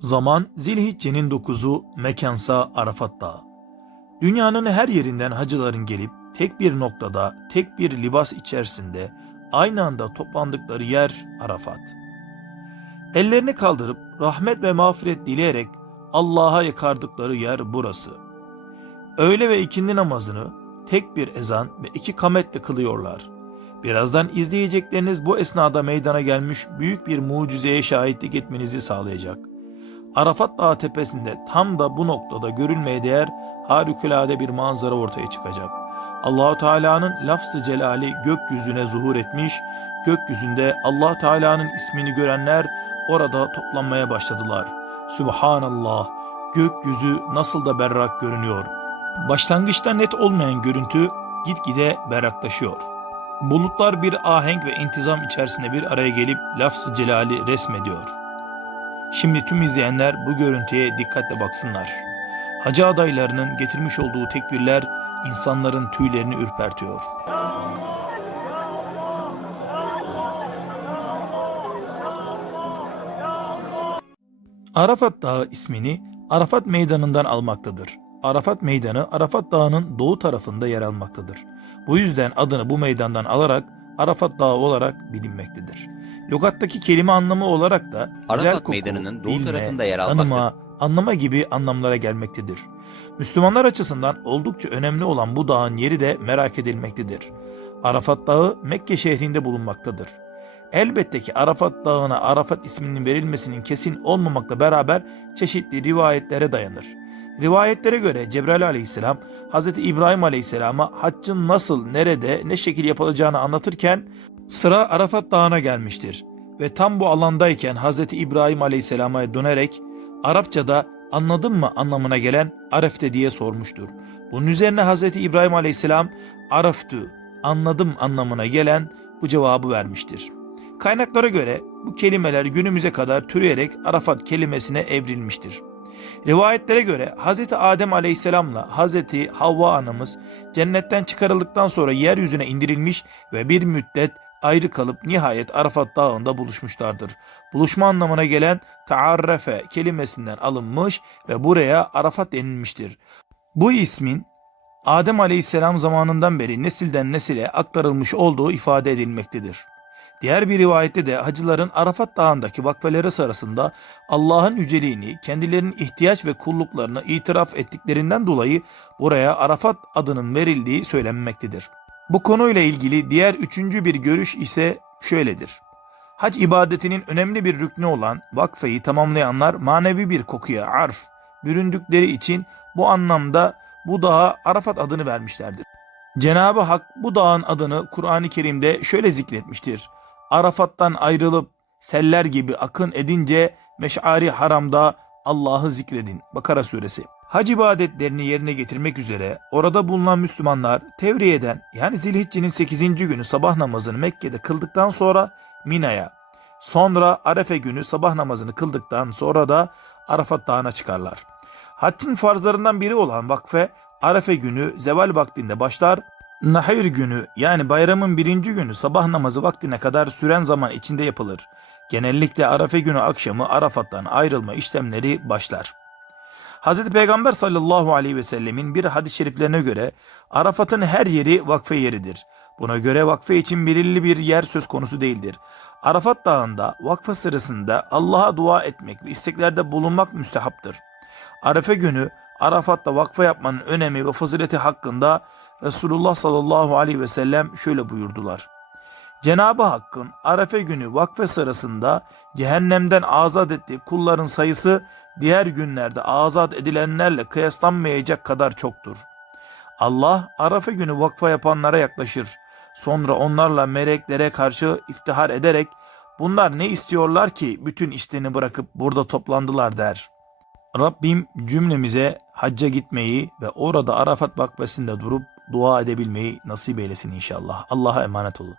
Zaman Zilhicce'nin 9'u mekansa Arafat. Dünyanın her yerinden hacıların gelip tek bir noktada, tek bir libas içerisinde aynı anda toplandıkları yer Arafat. Ellerini kaldırıp rahmet ve mağfiret dileyerek Allah'a yakardıkları yer burası. Öğle ve ikindi namazını tek bir ezan ve iki kametle kılıyorlar. Birazdan izleyecekleriniz bu esnada meydana gelmiş büyük bir mucizeye şahitlik etmenizi sağlayacak. Arafat Dağı tepesinde tam da bu noktada görülmeye değer harikulade bir manzara ortaya çıkacak. Allahu Teala'nın lafzı celali gökyüzüne zuhur etmiş, gökyüzünde Allah Teala'nın ismini görenler orada toplanmaya başladılar. Subhanallah, gökyüzü nasıl da berrak görünüyor. Başlangıçta net olmayan görüntü gitgide berraklaşıyor. Bulutlar bir ahenk ve intizam içerisinde bir araya gelip lafz-ı celali resmediyor. Şimdi tüm izleyenler bu görüntüye dikkatle baksınlar. Hacı adaylarının getirmiş olduğu tekbirler insanların tüylerini ürpertiyor. Arafat Dağı ismini Arafat Meydanı'ndan almaktadır. Arafat Meydanı Arafat Dağı'nın doğu tarafında yer almaktadır. Bu yüzden adını bu meydandan alarak Arafat Dağı olarak bilinmektedir. Lugattaki kelime anlamı olarak da Arafat koku, Meydanı'nın doğu bilme, tarafında yer tanıma, almaktadır. anlama gibi anlamlara gelmektedir. Müslümanlar açısından oldukça önemli olan bu dağın yeri de merak edilmektedir. Arafat Dağı Mekke şehrinde bulunmaktadır. Elbette ki Arafat Dağı'na Arafat isminin verilmesinin kesin olmamakla beraber çeşitli rivayetlere dayanır. Rivayetlere göre Cebrail aleyhisselam Hz. İbrahim aleyhisselama haccın nasıl, nerede, ne şekil yapılacağını anlatırken sıra Arafat Dağı'na gelmiştir. Ve tam bu alandayken Hz. İbrahim aleyhisselama dönerek Arapçada anladın mı anlamına gelen Arefte diye sormuştur. Bunun üzerine Hz. İbrahim aleyhisselam Araftu anladım anlamına gelen bu cevabı vermiştir. Kaynaklara göre bu kelimeler günümüze kadar türeyerek Arafat kelimesine evrilmiştir. Rivayetlere göre Hz. Adem aleyhisselamla Hz. Havva anamız cennetten çıkarıldıktan sonra yeryüzüne indirilmiş ve bir müddet ayrı kalıp nihayet Arafat dağında buluşmuşlardır. Buluşma anlamına gelen taarrefe kelimesinden alınmış ve buraya Arafat denilmiştir. Bu ismin Adem aleyhisselam zamanından beri nesilden nesile aktarılmış olduğu ifade edilmektedir. Diğer bir rivayette de hacıların Arafat Dağı'ndaki vakfeleri sırasında Allah'ın yüceliğini, kendilerinin ihtiyaç ve kulluklarını itiraf ettiklerinden dolayı buraya Arafat adının verildiği söylenmektedir. Bu konuyla ilgili diğer üçüncü bir görüş ise şöyledir. Hac ibadetinin önemli bir rüknü olan vakfeyi tamamlayanlar manevi bir kokuya arf büründükleri için bu anlamda bu dağa Arafat adını vermişlerdir. Cenab-ı Hak bu dağın adını Kur'an-ı Kerim'de şöyle zikretmiştir. Arafat'tan ayrılıp seller gibi akın edince meş'ari haramda Allah'ı zikredin. Bakara suresi. Hac ibadetlerini yerine getirmek üzere orada bulunan Müslümanlar Tevriye'den yani Zilhicce'nin 8. günü sabah namazını Mekke'de kıldıktan sonra Mina'ya, sonra Arefe günü sabah namazını kıldıktan sonra da Arafat Dağı'na çıkarlar. Haccın farzlarından biri olan vakfe Arefe günü zeval vaktinde başlar, Nahir günü yani bayramın birinci günü sabah namazı vaktine kadar süren zaman içinde yapılır. Genellikle Arafe günü akşamı Arafat'tan ayrılma işlemleri başlar. Hz. Peygamber sallallahu aleyhi ve sellemin bir hadis-i şeriflerine göre Arafat'ın her yeri vakfe yeridir. Buna göre vakfe için belirli bir yer söz konusu değildir. Arafat dağında vakfe sırasında Allah'a dua etmek ve isteklerde bulunmak müstehaptır. Arefe günü Arafat'ta vakfe yapmanın önemi ve fazileti hakkında Resulullah sallallahu aleyhi ve sellem şöyle buyurdular. Cenab-ı Hakk'ın Arefe günü vakfe sırasında cehennemden azat ettiği kulların sayısı diğer günlerde azat edilenlerle kıyaslanmayacak kadar çoktur. Allah Arafe günü vakfa yapanlara yaklaşır. Sonra onlarla meleklere karşı iftihar ederek bunlar ne istiyorlar ki bütün işlerini bırakıp burada toplandılar der. Rabbim cümlemize hacca gitmeyi ve orada Arafat vakfesinde durup dua edebilmeyi nasip eylesin inşallah. Allah'a emanet olun.